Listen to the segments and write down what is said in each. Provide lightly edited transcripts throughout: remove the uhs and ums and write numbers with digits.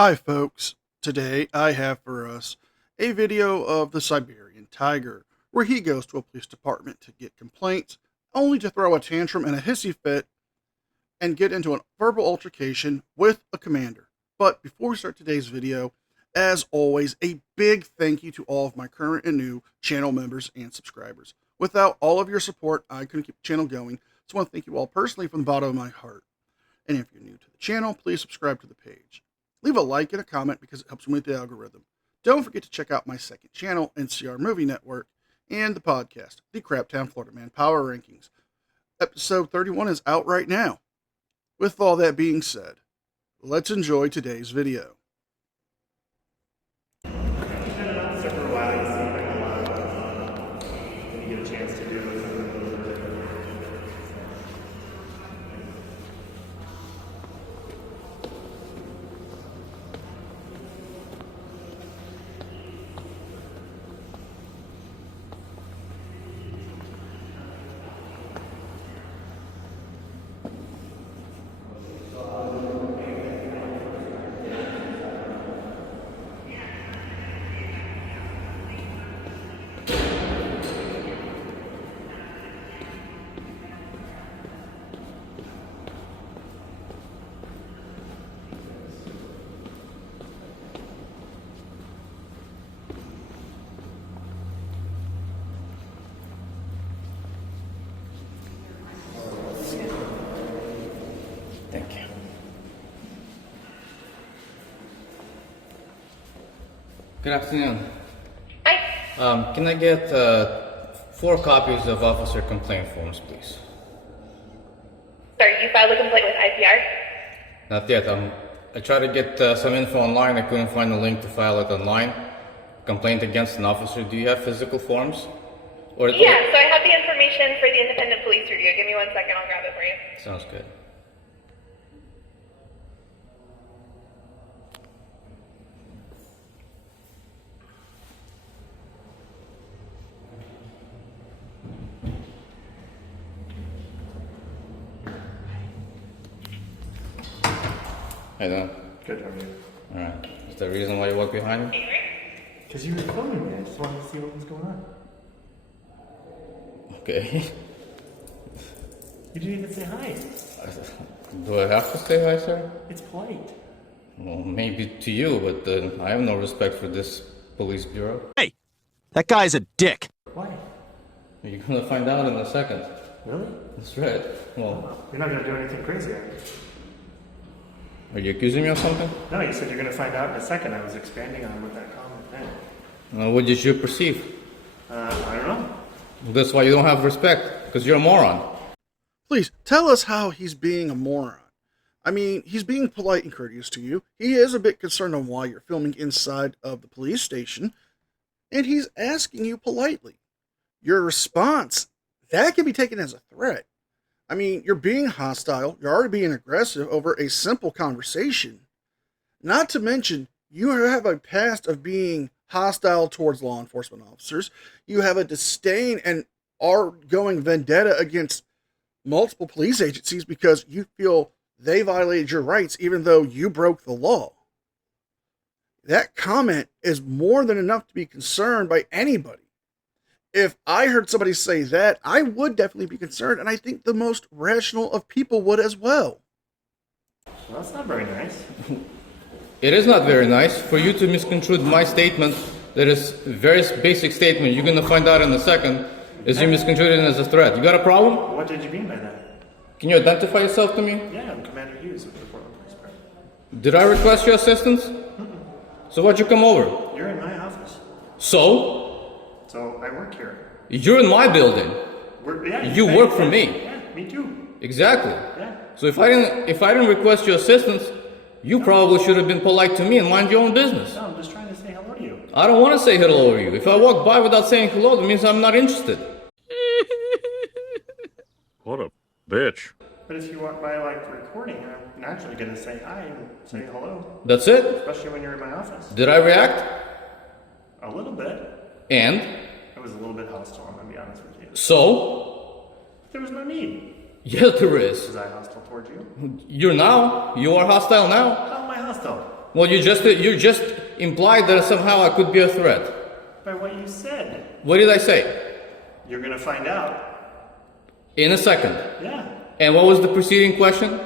Hi folks, today I have for us a video of the Siberian tiger, where he goes to a police department to get complaints, only to throw a tantrum and a hissy fit and get into an verbal altercation with a commander. But before we start today's video, as always, a big thank you to all of my current and new channel members and subscribers. Without all of your support, I couldn't keep the channel going, so I want to thank you all personally from the bottom of my heart. And if you're new to the channel, please subscribe to the page. Leave a like and a comment because it helps me with the algorithm. Don't forget to check out my second channel, NCR Movie Network, and the podcast, the Craptown Florida Man Power Rankings. Episode 31 is out right now. With all that being said, let's enjoy today's video. Thank you. Good afternoon. Hi. Can I get 4 copies of officer complaint forms, please? Sorry, you filed a complaint with IPR? Not yet. I tried to get some info online. I couldn't find a link to file it online. Complaint against an officer. Do you have physical forms? Yeah, so I have the information for the independent police review. Give me 1 second, I'll grab it for you. Sounds good. How you doing? Good, how are you? Alright. Is there a reason why you walk behind me? Because you were filming me, I just wanted to see what was going on. Okay. You didn't even say hi. Do I have to say hi, sir? It's polite. Well, maybe to you, but I have no respect for this police bureau. Hey, that guy's a dick. Why? You're gonna find out in a second. Really? That's right. Well, You're not going to do anything crazy, are you? are you accusing me of something? No, you said you're going to find out in a second. I was expanding on what that comment meant. What did you perceive? I don't know. That's why you don't have respect, because you're a moron. Please, tell us how he's being a moron. I mean, he's being polite and courteous to you. He is a bit concerned on why you're filming inside of the police station, and he's asking you politely. Your response, that can be taken as a threat. I mean, you're being hostile, you're already being aggressive over a simple conversation. Not to mention, you have a past of being hostile towards law enforcement officers. You have a disdain and are going vendetta against multiple police agencies because you feel they violated your rights even though you broke the law. That comment is more than enough to be concerned by anybody. If I heard somebody say that, I would definitely be concerned, and I think the most rational of people would as well. Well, that's not very nice. It is not very nice for you to misconstrue my statement. That is a very basic statement. You're gonna find out in a second. Is you misconstrued it as a threat? You got a problem? What did you mean by that? Can you identify yourself to me? Yeah, I'm Commander Hughes with the Portland Police Department. Did I request your assistance? So why'd you come over? You're in my office. So? So I work here. You're in my building. You work for me. Yeah, me too. Exactly. Yeah. So if I didn't request your assistance, you probably should have been polite to me and mind your own business. No, I'm just trying to say hello to you. I don't want to say hello to you. If I walk by without saying hello, that means I'm not interested. What a bitch. But if you walk by like recording, I'm naturally going to say hi and say hello. That's it? Especially when you're in my office. Did I react? A little bit. And? I was a little bit hostile, I'm going to be honest with you. So? There was no need. Yes, there is. Was I hostile towards you? You are hostile now. How am I hostile? Well, you just implied that somehow I could be a threat. By what you said. What did I say? You're gonna find out. In a second. Yeah. And what was the preceding question?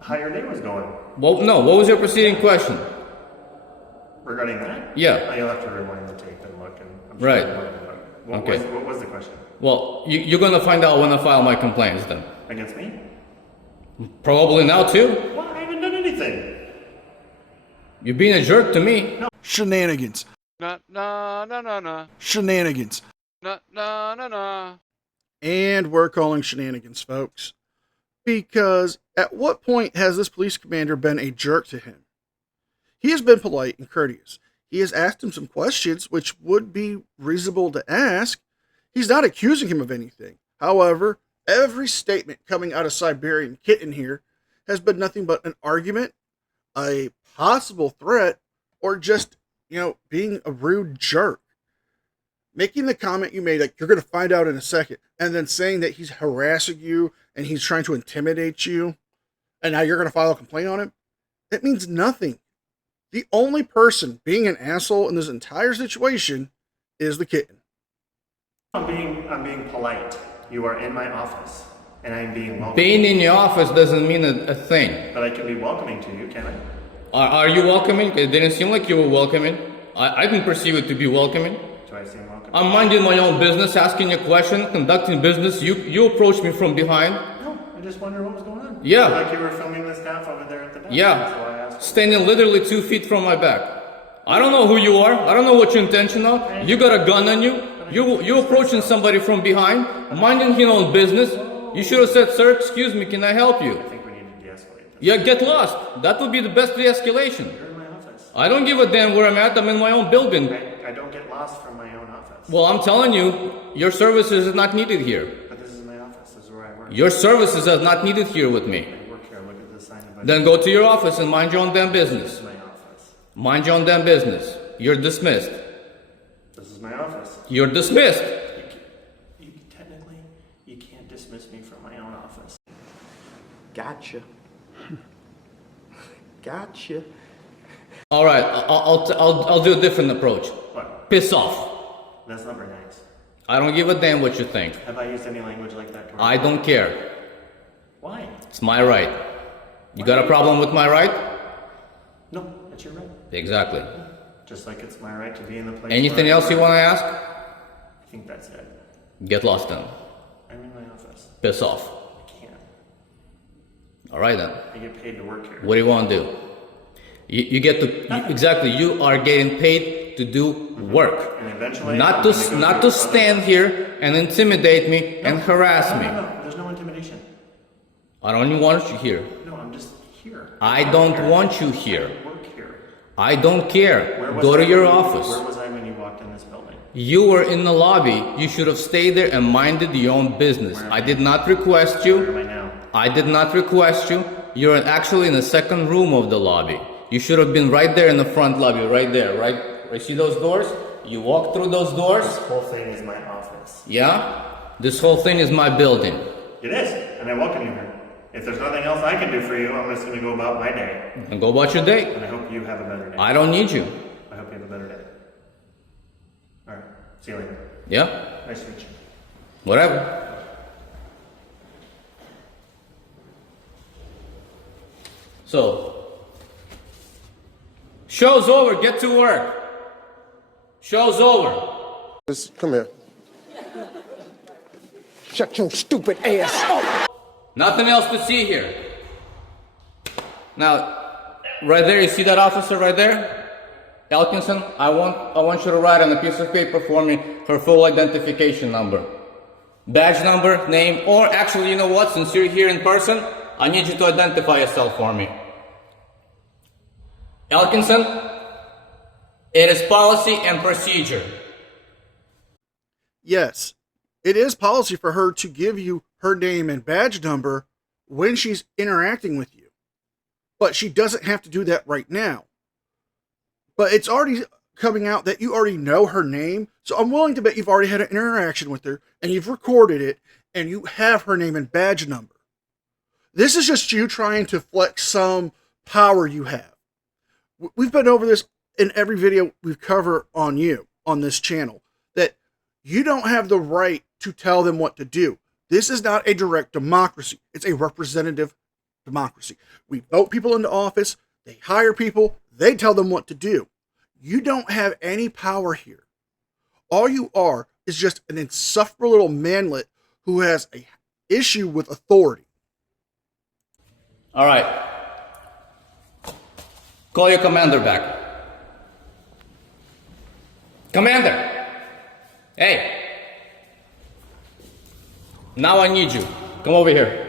How your day was going. Well, no. What was your preceding question? Regarding that? Yeah. Oh, you'll have to rewind the tape and look. And I'm sure Right. you'll find it. Okay. What was the question? Well, you're gonna find out when I file my complaints then. Against me? Probably now too. Well, I haven't done anything. You're being a jerk to me. Shenanigans. Na na na na na Shenanigans. na na na na. And we're calling shenanigans, folks. Because at what point has this police commander been a jerk to him? He has been polite and courteous. He has asked him some questions, which would be reasonable to ask. He's not accusing him of anything. However, every statement coming out of Siberian Kitten here has been nothing but an argument, a possible threat, or just, being a rude jerk. Making the comment you made, like, you're going to find out in a second, and then saying that he's harassing you and he's trying to intimidate you, and now you're going to file a complaint on him, it means nothing. The only person being an asshole in this entire situation is the kitten. I'm being polite. You are in my office, and I'm being welcoming. Being in your office doesn't mean a thing. But I can be welcoming to you, can I? Are you welcoming? It didn't seem like you were welcoming. I didn't perceive it to be welcoming. Do I seem welcoming? I'm minding my own business, asking a question, conducting business. You approach me from behind. No, I just wonder what was going on. Yeah. Like you were filming the staff over there at the desk. That's why I Yeah, asked. standing literally 2 feet from my back. I don't know who you are. I don't know what your intention are. You got a gun on you. You approaching somebody from behind, minding your own business. You should have said, "Sir, excuse me, can I help you?" I think we need to de-escalate this. Yeah, get lost. That would be the best de-escalation. You're in my office. I don't give a damn where I'm at. I'm in my own building. I don't get lost from my own office. Well, I'm telling you, your services is not needed here. But this is my office. This is where I work. Your services are not needed here with me. I work here. Look at the sign above. Then go to your office and mind your own damn This business. is my office. Mind your own damn business. You're dismissed. This is my office. You're dismissed. Technically, you can't dismiss me from my own office. Gotcha. Gotcha. All right, I'll do a different approach. What? Piss off. That's not very nice. I don't give a damn what you think. Have I used any language like that? I don't care. Why? It's my right. You got a problem with my right? No, it's your right. Exactly. Just like it's my right to be in the place. Anything where I else you work. want to ask? I think that's it. Get lost then. I'm in my office. Piss off. I can't. All right then. I get paid to work here. What do you want to do? You get to exactly. You are getting paid to do work, And eventually, not I'm to gonna go not through to the stand here and intimidate me and harass me. No, there's no intimidation. I don't even want you here. No, I'm just here. I don't Here. want you here. I work here. I don't care. Where was Go I to your when you- office. Where was I when you walked in this building? You were in the lobby. You should have stayed there and minded your own business. Where am I I? did not request Where you. am I now? I did not request you. You're actually in the second room of the lobby. You should have been right there in the front lobby, right there, right? See those doors? You walk through those doors. This whole thing is my office. Yeah? This whole thing is my building. It is, and I welcome you here. If there's nothing else I can do for you, I'm just going to go about my day. And go about your day. And I hope you have a better day. I don't need you. I hope you have a better day. All right. See you later. Yeah? Nice to meet you. Whatever. So, show's over. Get to work. Show's over. Come here. Shut your stupid ass up. Nothing else to see here. Now, right there, you see that officer right there? Elkinson, I want you to write on a piece of paper for me her full identification number. Badge number, name, or actually, you know what, since you're here in person, I need you to identify yourself for me. Elkinson, it is policy and procedure. Yes, it is policy for her to give you her name and badge number when she's interacting with you. But she doesn't have to do that right now. But it's already coming out that you already know her name, so I'm willing to bet you've already had an interaction with her, and you've recorded it, and you have her name and badge number. This is just you trying to flex some power you have. We've been over this in every video we've covered on this channel, that you don't have the right to tell them what to do. This is not a direct democracy. It's a representative democracy. We vote people into office, they hire people, they tell them what to do. You don't have any power here. All you are is just an insufferable little manlet who has an issue with authority. All right. Call your commander back. Commander! Hey! Now I need you. Come over here.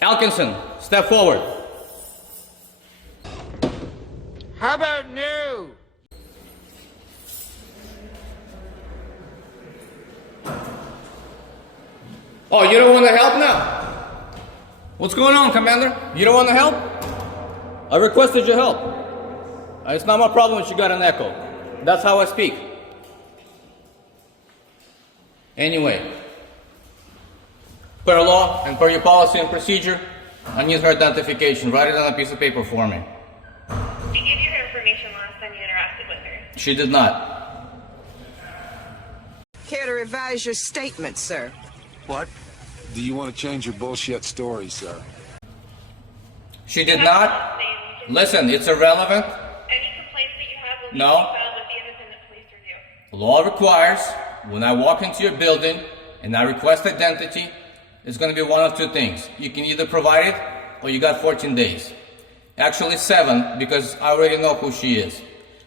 Elkinson, step forward. How about no? Oh, you don't want to help now? What's going on, Commander? You don't want to help? I requested your help. It's not my problem if you got an echo. That's how I speak. Anyway, per law and per your policy and procedure, I need her identification. Write it on a piece of paper for me. She gave you her information last time you interacted with her. She did not. Care to revise your statement, sir? What? Do you want to change your bullshit story, sir? She did not. Listen, it's irrelevant. Any complaints that you have will be No. filed with the independent police review. Law requires, when I walk into your building and I request identity, it's going to be one of two things. You can either provide it or you got 14 days. Actually 7, because I already know who she is.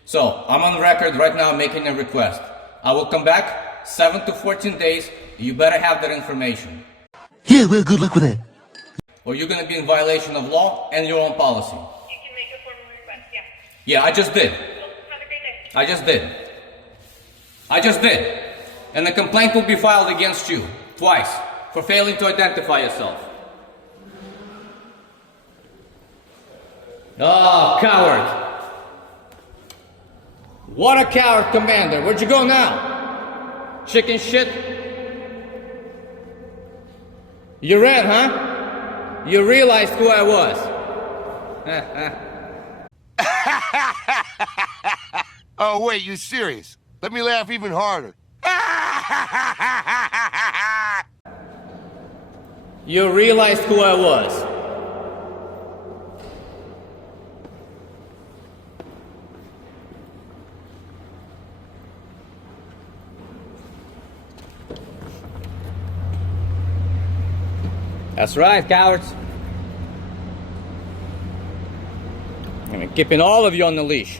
So I'm on record right now making a request. I will come back 7 to 14 days. You better have that information. Yeah, well, good luck with that. Or you're going to be in violation of law and your own policy. You can make a formal request, yeah. Yeah, I just did. Well, have a great day. I just did. I just did. And the complaint will be filed against you twice for failing to identify yourself. Oh, coward. What a coward, Commander. Where'd you go now? Chicken shit? You ran, huh? You realized who I was. Oh, wait, you serious? Let me laugh even harder. You realized who I was. That's right, cowards. I'm keeping all of you on the leash.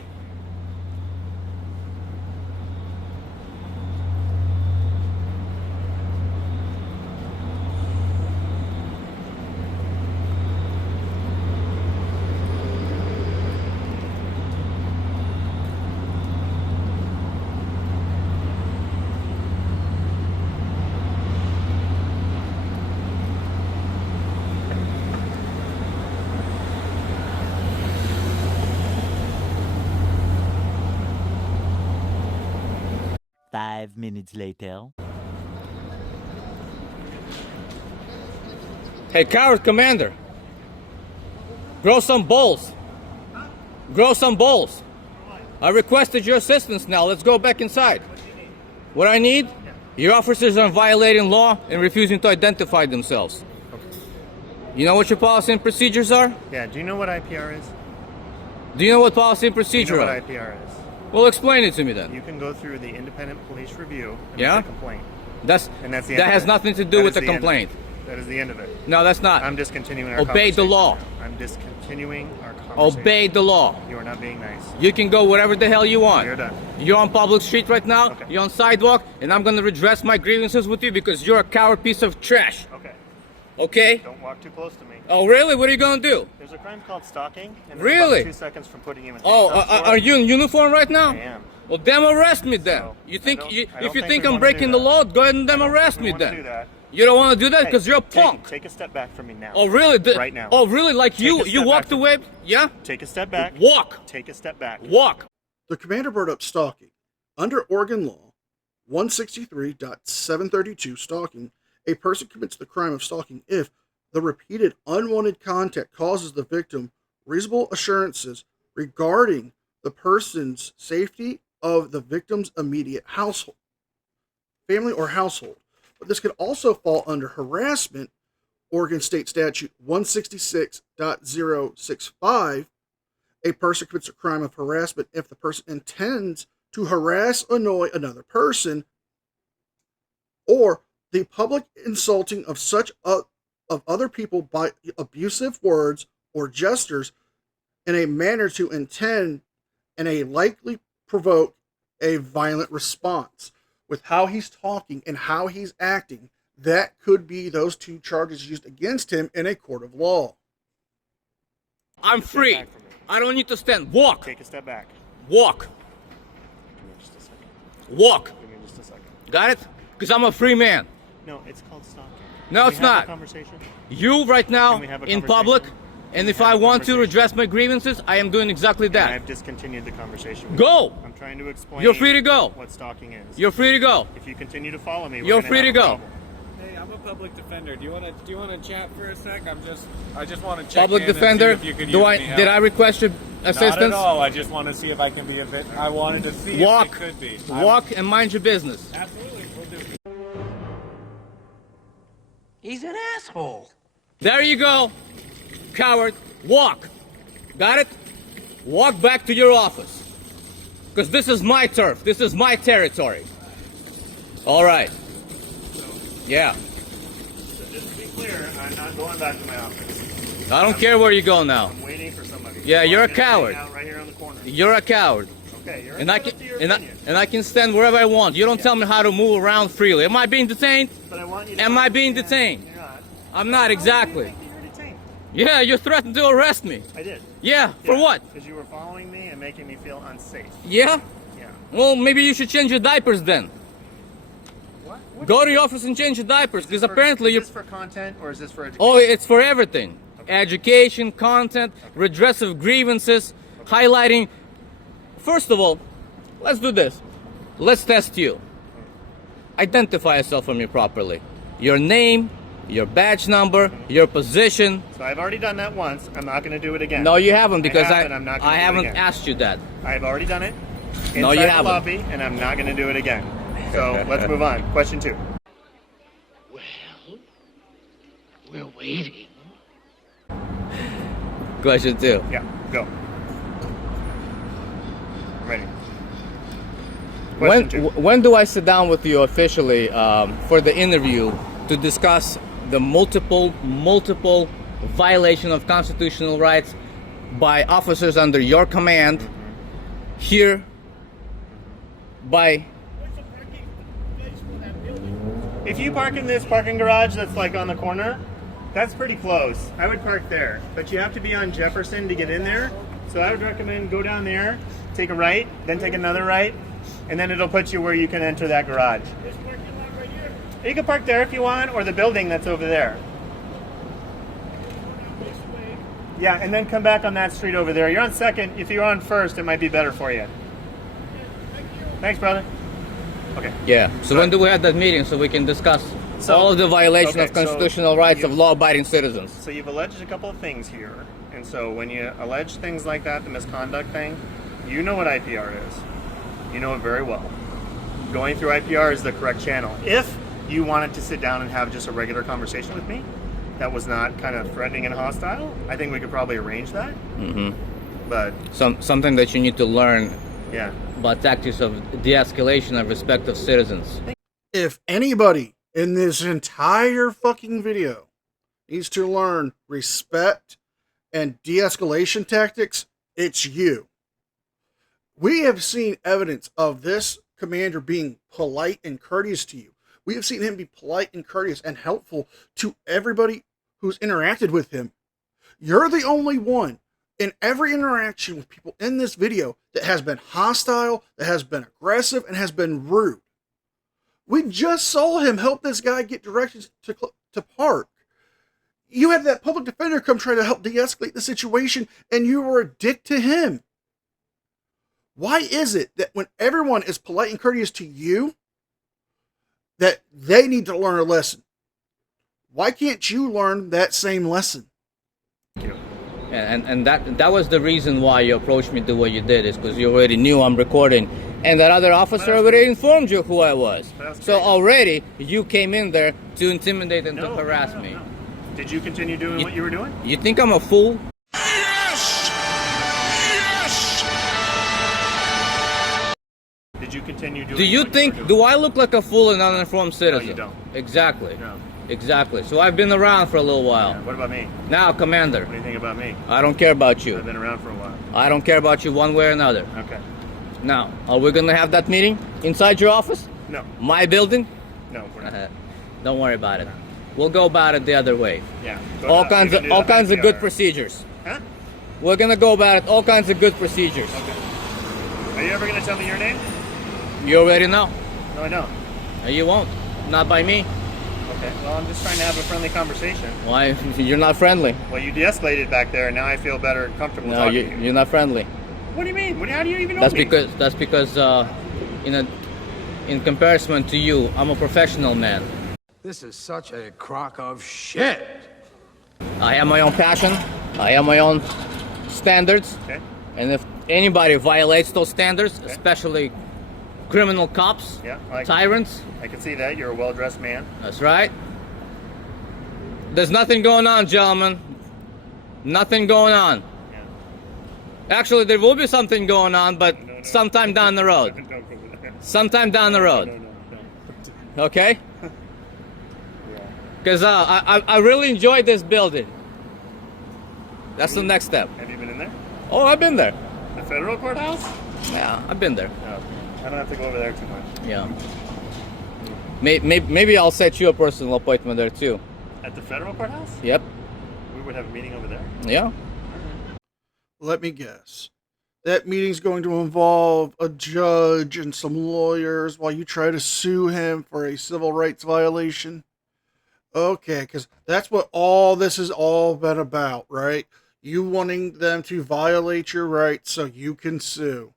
Five minutes later. Hey, coward commander. Grow some balls. Grow some balls. I requested your assistance now. Let's go back inside. What I need? Your officers are violating law and refusing to identify themselves. You know what your policy and procedures are? Yeah, do you know what IPR is? Do you know what policy and Do you procedure know what are? IPR is? Well, explain it to me then. You can go through the independent police review and Yeah? make a complaint. That's And that's the that end has of it. nothing to do That with is the the end. complaint. That is the end of it. No, that's not. I'm discontinuing our Obey the conversation law. now. I'm discontinuing our conversation. Obey the law. You are not being nice. You can go wherever the hell you want. You're done. You're on public street right now. Okay. You're on sidewalk, and I'm gonna redress my grievances with you because you're a coward piece of trash. Okay. Okay? Don't walk too close to me. Oh, really? What are you gonna do? There's a crime called stalking. And I'm Really? about 2 seconds from putting you in Oh, handcuffs for are it. you in uniform right now? I am. Well, them arrest me then. So, You think I don't if you think think we I'm wanna breaking do the that. law, go ahead and them I don't arrest think me we wanna then. do that. You don't want to do that Hey, because you're a punk. Take a step back from me now. Oh, really? Right now. Oh, really? Like Take you a you step walked back from away? me. Yeah? Take a step back. Walk. Take a step back. Walk. The commander brought up stalking. Under Oregon law 163.732, stalking, a person commits the crime of stalking if the repeated unwanted contact causes the victim reasonable assurances regarding the person's safety of the victim's immediate household, family or household. But this could also fall under harassment, Oregon State Statute 166.065. A person commits a crime of harassment if the person intends to harass, annoy another person, or the public insulting of other people by abusive words or gestures in a manner to intend and a likely provoke a violent response. With how he's talking and how he's acting, that could be those two charges used against him in a court of law. I'm free. I don't need to stand. Walk. Take a step back. Walk. Give me just a second. Walk. Give me just a second. Got it? Because I'm a free man. No, it's called stalking. No, Can it's we have not. a conversation? You right now Can we have a in conversation? public, and if I want to redress my grievances, I am doing exactly And that. I've discontinued the conversation. with Go. you. I'm trying to explain. You're free to go. What stalking is. You're free to go. If you continue to follow me, You're free to go. Hey, I'm a public defender. Do you want to chat for a sec? I just want to check Public in and defender. see if you could Do use I any help. did I request your assistance? Not at all. I just want to see if I can be a bit. I wanted to see Walk. if it could be. Walk and mind your business. Absolutely. We'll do. He's an asshole. There you go. Coward. Walk. Got it? Walk back to your office. Because this is my turf. This is my territory. All right. Yeah. Just to be clear, I'm not going back to my office. I don't care where you go now. I'm waiting for somebody. Yeah, you're a I'm gonna hang coward. out right here on the corner. You're a coward. Okay, you're And I entitled can to your and I, opinion. and I can stand wherever I want. You don't tell me how to move around freely. Am I being detained? But I want you to Am I being understand detained? You're not. I'm not How do you exactly. think that you're detained? Yeah, you threatened to arrest me. I did. Yeah, for what? Because you were following me and making me feel unsafe. Yeah? Yeah. Well, maybe you should change your diapers then. What? Go to your office and change your diapers, because apparently is you. this for content or is this for education? Oh, it's for everything. Education, content, redress of grievances, highlighting. First of all, let's do this. Let's test you. Identify yourself for me properly. Your name, your badge number, your position. So I've already done that once. I'm not going to do it again. No, you haven't, because I haven't, I'm not gonna I do it haven't again. asked you that. I've already done it. No, you inside the haven't. lobby, and I'm not going to do it again. So let's move on. Question 2. Well, we're waiting. Question 2. Yeah, go. Ready. Question 2. When do I sit down with you officially for the interview to discuss the multiple violation of constitutional rights by officers under your command here by... If you park in this parking garage that's like on the corner, that's pretty close. I would park there, but you have to be on Jefferson to get in there. So I would recommend go down there, take a right, then take another right, and then it'll put you where you can enter that garage. You can park there if you want, or the building that's over there. Yeah, and then come back on that street over there. You're on second. If you're on first, it might be better for you. Thanks, brother. Okay. Yeah, so when do we have that meeting so we can discuss all of the violation okay, of constitutional rights of you- law-abiding citizens? So you've alleged a couple of things here. And so when you allege things like that, the misconduct thing, you know what IPR is. You know it very well. Going through IPR is the correct channel. If you wanted to sit down and have just a regular conversation with me that was not kind of threatening and hostile, I think we could probably arrange that. Mm-hmm. But Something that you need to learn yeah. about tactics of de-escalation of respect of citizens. If anybody in this entire fucking video needs to learn respect and de-escalation tactics, it's you. We have seen evidence of this commander being polite and courteous to you. We have seen him be polite and courteous and helpful to everybody who's interacted with him. You're the only one in every interaction with people in this video that has been hostile, that has been aggressive, and has been rude. We just saw him help this guy get directions to park. You had that public defender come try to help de-escalate the situation, and you were a dick to him. Why is it that when everyone is polite and courteous to you, that they need to learn a lesson? Why can't you learn that same lesson? And that was the reason why you approached me the way you did, is because you already knew I'm recording, and that other officer already informed you who I was. So already you came in there to intimidate and to harass me. Did you continue doing what you were doing? You think I'm a fool? Yes! Yes! Did you continue doing? Do you think? Do I look like a fool and uninformed citizen? No, you don't. Exactly. No. Exactly. So I've been around for a little while. Yeah, what about me? Now, Commander. What do you think about me? I don't care about you. I've been around for a while. I don't care about you one way or another. Okay. Now, are we gonna have that meeting inside your office? No. My building? No, we're not. Don't worry about it. We'll go about it the other way. Yeah. All kinds of good procedures. Huh? We're gonna go about it. All kinds of good procedures. Okay. Are you ever gonna tell me your name? You already know. No, I don't. You won't. Not by me. Okay. Well, I'm just trying to have a friendly conversation. Why? You're not friendly. Well, you de-escalated back there, and now I feel better and comfortable No, talking to you. you're not friendly. What do you mean? How do you even know That's me? because in comparison to you, I'm a professional man. This is such a crock of shit. I have my own passion. I have my own standards. Okay. And if anybody violates those standards, especially criminal cops, tyrants. I can see that. You're a well-dressed man. That's right. There's nothing going on, gentlemen. Nothing going on. Yeah. Actually, there will be something going on, but sometime down the road. Sometime down the road. No. Okay? Because I really enjoyed this building. That's the next step. Have you been in there? Oh, I've been there. The federal courthouse? Yeah, I've been there. No. I don't have to go over there too much. Yeah. Maybe I'll set you a personal appointment there too. At the federal courthouse? Yep. We would have a meeting over there? Yeah. Let me guess. That meeting's going to involve a judge and some lawyers while you try to sue him for a civil rights violation. Okay, because that's what all this is all been about, right? You wanting them to violate your rights so you can sue.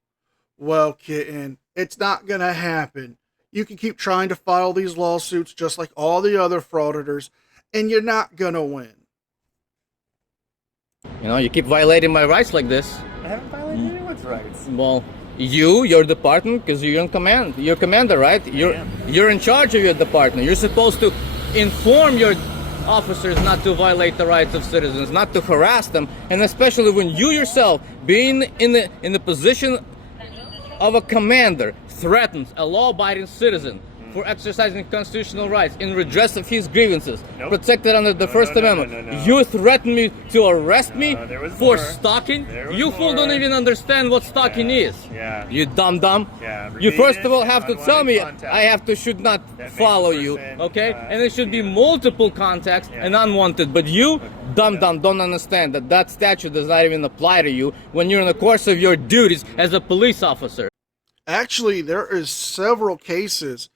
Well, kitten, it's not going to happen. You can keep trying to file these lawsuits just like all the other frauditors, and you're not going to win. You know, you keep violating my rights like this. I haven't violated anyone's rights. Well, your department, because you're in command. You're commander, right? You're in charge of your department. You're supposed to inform your officers not to violate the rights of citizens, not to harass them, and especially when you yourself, being in the position of a commander, threatens a law-abiding citizen for exercising constitutional rights in redress of his grievances, protected under the First Amendment. You threaten me to arrest me for stalking? You fool don't even understand what stalking is. Yeah. You dumb. Yeah, You first of all repeated, have to tell me unwanted should not That makes follow the you, person, okay? And it should be multiple contacts and unwanted. But you, dumb, don't understand that statute does not even apply to you when you're in the course of your duties as a police officer. Actually, there is several cases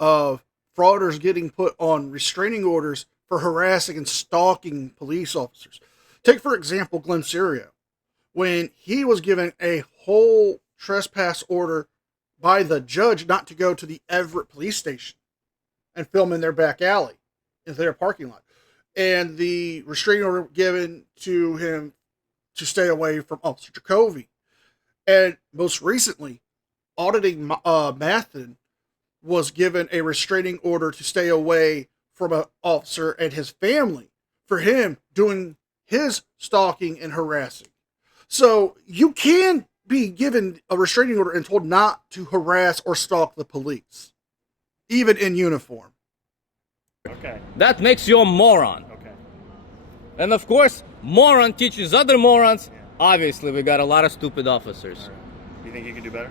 of frauditors getting put on restraining orders for harassing and stalking police officers. Take, for example, Glenn Serio. When he was given a whole trespass order by the judge not to go to the Everett police station and film in their back alley, in their parking lot. And the restraining order given to him to stay away from Officer Jacoby. And most recently, auditing Mathen was given a restraining order to stay away from an officer and his family for him doing his stalking and harassing. So you can be given a restraining order and told not to harass or stalk the police, even in uniform. Okay. That makes you a moron. Okay. And of course, moron teaches other morons. Yeah. Obviously, we got a lot of stupid officers. Right. You think you can do better?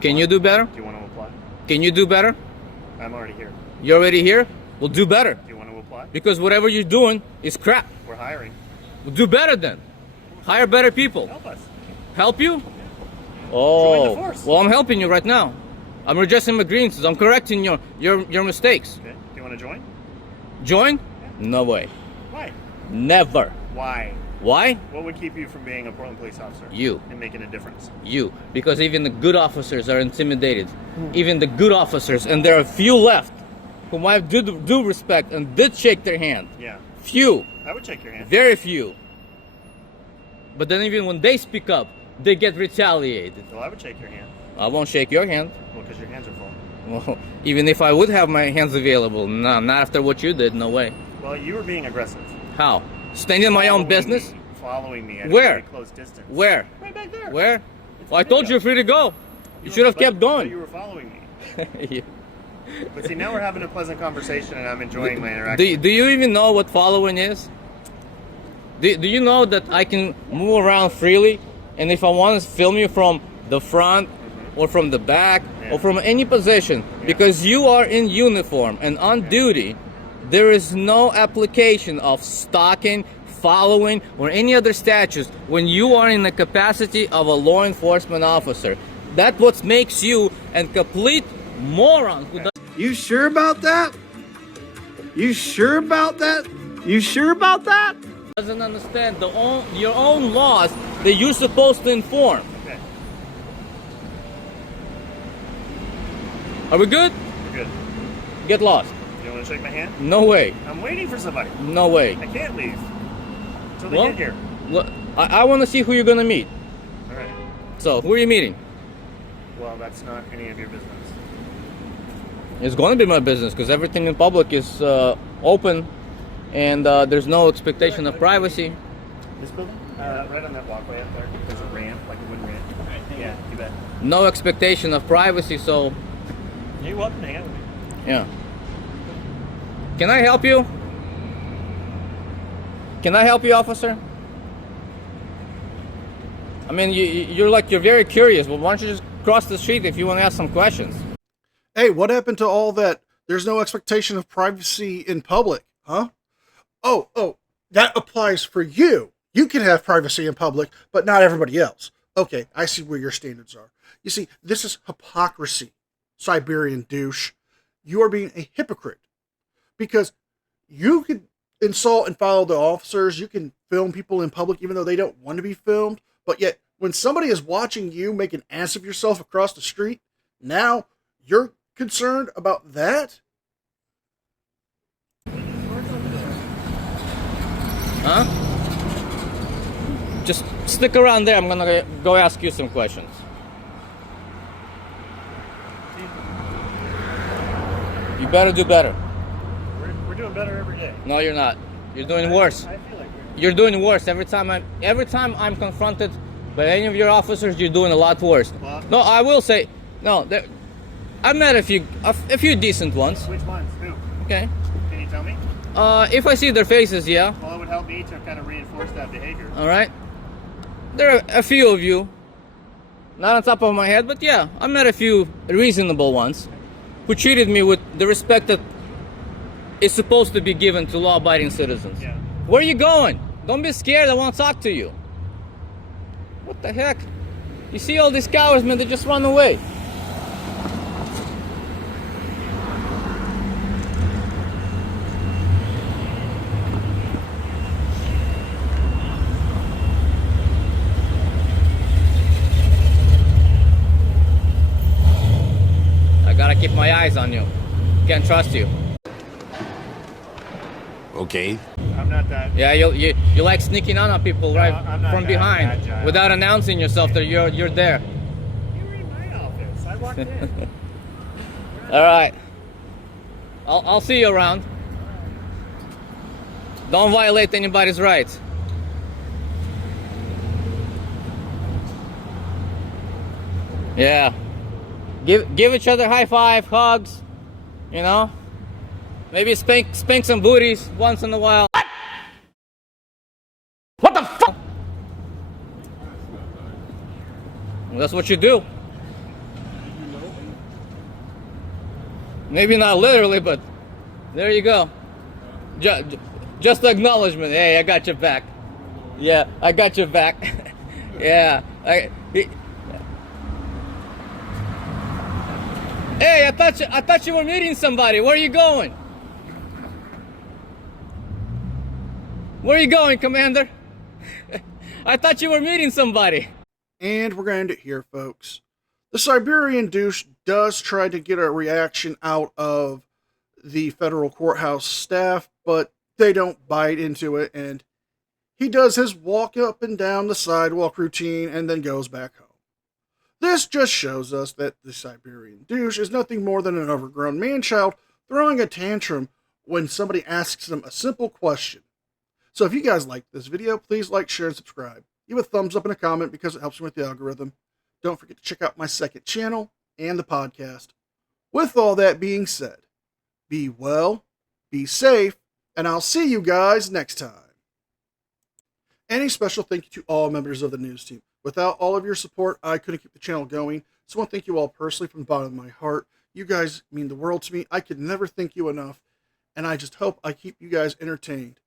Can you do better? Do you want to apply? Can you do better? I'm already here. You're already here? Well, do better. Do you want to apply? Because whatever you're doing is crap. We're hiring. Well, do better then. Hire better people. Help us. Help you? Oh. Join the force. Well, I'm helping you right now. I'm redressing my grievances. I'm correcting your mistakes. Okay. Do you want to join? Join? Yeah. No way. Why? Never. Why? Why? What would keep you from being a Portland police officer? You. And making a difference? You. Because even the good officers are intimidated. Even the good officers, and there are few left, whom I have due respect and did shake their hand. Yeah. Few. I would shake your hand. Very few. But then even when they speak up, they get retaliated. Well, I would shake your hand. I won't shake your hand. Well, because your hands are full. Well, even if I would have my hands available, no, not after what you did, no way. Well, you were being aggressive. How? Staying in my own business? Following me at a Where? very close distance. Where? Right back there. Where? Well, I told you you're free to go. You should have kept But going. you were following me. Yeah. But see, now we're having a pleasant conversation, and I'm enjoying my interaction. Do you even know what following is? Do you know that I can move around freely, and if I want to film you from the front or from the back or from any position, because you are in uniform and on duty, there is no application of stalking, following, or any other statutes when you are in the capacity of a law enforcement officer. That's what makes you a complete moron. You sure about that? You sure about that? You sure about that? Doesn't understand your own laws that you're supposed to inform. Okay. Are we good? We're good. Get lost. You want to shake my hand? No way. I'm waiting for somebody. No way. I can't leave until they Well, get here. Look, I want to see who you're gonna meet. All right. So, who are you meeting? Well, that's not any of your business. It's going to be my business because everything in public is open, and there's no expectation of privacy. This building? Right on that walkway up there. There's a ramp, like a wooden ramp. Yeah, you bet. No expectation of privacy, so You're welcome to hang out with me. yeah. Can I help you? Can I help you, officer? I mean, you're very curious. Well, why don't you just cross the street if you want to ask some questions? Hey, what happened to all that? There's no expectation of privacy in public, huh? Oh, that applies for you. You can have privacy in public, but not everybody else. Okay, I see where your standards are. You see, this is hypocrisy, Siberian douche. You are being a hypocrite because you can insult and follow the officers. You can film people in public even though they don't want to be filmed. But yet, when somebody is watching you make an ass of yourself across the street, now you're concerned about that? Huh? Just stick around there. I'm gonna go ask you some questions. You better do better. We're doing better every day. No, you're not. You're doing worse. I feel like You're doing worse every time I'm confronted by any of your officers. You're doing a lot worse. Well, No, I will say no. I've met a few decent ones. which ones? Who? Okay. Can you tell me? If I see their faces, yeah. Well, it would help me to kind of reinforce that behavior. All right. There are a few of you. Not on top of my head, but yeah, I met a few reasonable ones who treated me with the respect that is supposed to be given to law-abiding citizens. Yeah. Where are you going? Don't be scared. I want to talk to you. What the heck? You see all these cowards, man? They just run away. I gotta keep my eyes on you. Can't trust you. Okay. I'm not that. Yeah, you like sneaking on people right I'm not from that behind agile. without announcing yourself that you're there. You were in my office. I walked in. All right. I'll see you around. Don't violate anybody's rights. Yeah. Give each other high five, hugs, you know? Maybe spank some booties once in a while. What the fuck? Well, that's what you do. Maybe not literally, but there you go. Just acknowledgement. Hey, I got your back. Yeah, I got your back. Yeah. Hey, I thought you were meeting somebody. Where are you going? Where are you going, Commander? I thought you were meeting somebody. And we're going to end it here, folks. The Siberian douche does try to get a reaction out of the federal courthouse staff, but they don't bite into it, and he does his walk up and down the sidewalk routine and then goes back home. This just shows us that the Siberian douche is nothing more than an overgrown man-child throwing a tantrum when somebody asks him a simple question. So if you guys like this video, please like, share, and subscribe. Give a thumbs up and a comment because it helps me with the algorithm. Don't forget to check out my second channel and the podcast. With all that being said, be well, be safe, and I'll see you guys next time. And a special thank you to all members of the news team. Without all of your support, I couldn't keep the channel going. So I want to thank you all personally from the bottom of my heart. You guys mean the world to me. I could never thank you enough. And I just hope I keep you guys entertained.